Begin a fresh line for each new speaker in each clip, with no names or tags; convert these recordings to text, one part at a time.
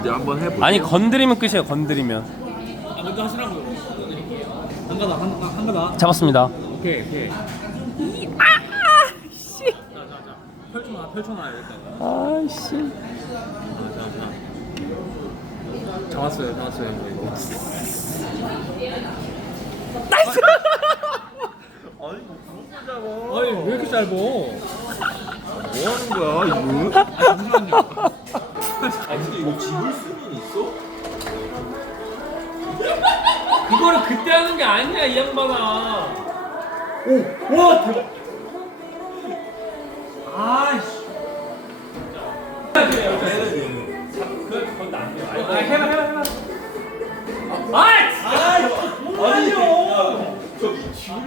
이제 한번 해보죠.
아니 건드리면 끝이에요. 건드리면.
아 먼저 하시라고요. 한 가다 한 가다.
잡았습니다.
오케이. 씨. 자. 펼쳐놔야 겠다.
아씨.
잡았어요. 이거.
나이스.
아니 이거 무슨 잡아?
아니 왜 이렇게 짧어?
뭐 하는 거야 이거?
잠시만요.
아 근데 이거 집을 수는 있어?
그거를 그때 하는 게 아니야 이 양반아. 오, 와 대박. 아이씨. 그건 안 돼. 해봐.
아니 저기 줄이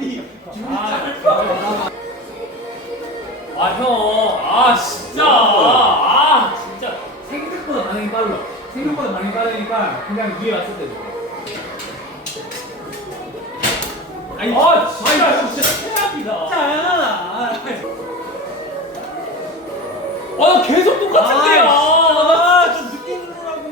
형, 진짜, 생각보다 반응이 빨라. 생각보다 반응이 빠르니까 그냥 위에 왔을 때도. 진짜 최악이다. 계속 똑같은데요. 좀 늦게 누르라고.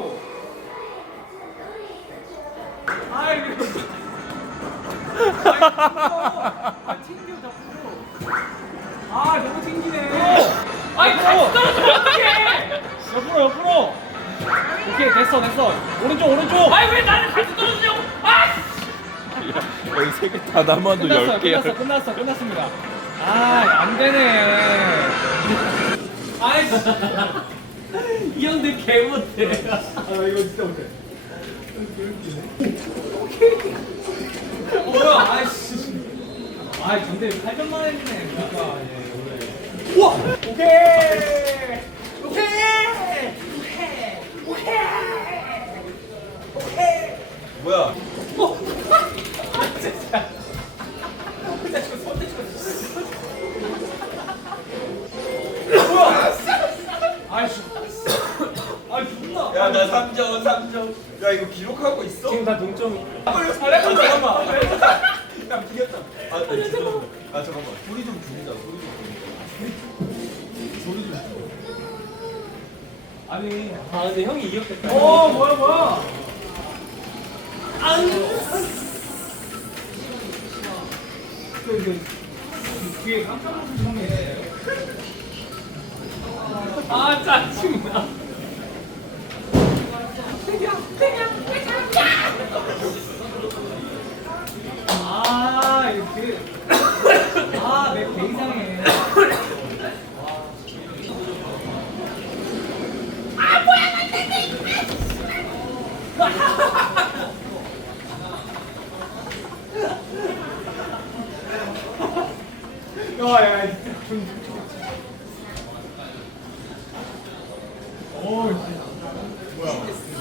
튕겨 자꾸. 너무 튕기네. 같이 떨어지면 어떡해. 옆으로. 오케이, 됐어. 오른쪽. 왜 나를 같이 떨어지냐고.
여기 3개 다 남아도 10개야.
끝났습니다. 안 되네. 진짜. 이 형들 개 못해. 이거 진짜 못해. 뭐야, 근데 8점만 했네. 우와! 오케이!
뭐야?
존나.
야 나 3점. 야 이거 기록하고 있어?
지금 다 동점이.
잠깐만. 야 비겼다. 잠깐만. 소리 좀 줄이자. 소리 좀.
근데 형이 이겼겠다. 뭐야. 뒤에 깜짝 놀란 형이. 짜증나. 이렇게. 내 이상해. 야, 뭐야?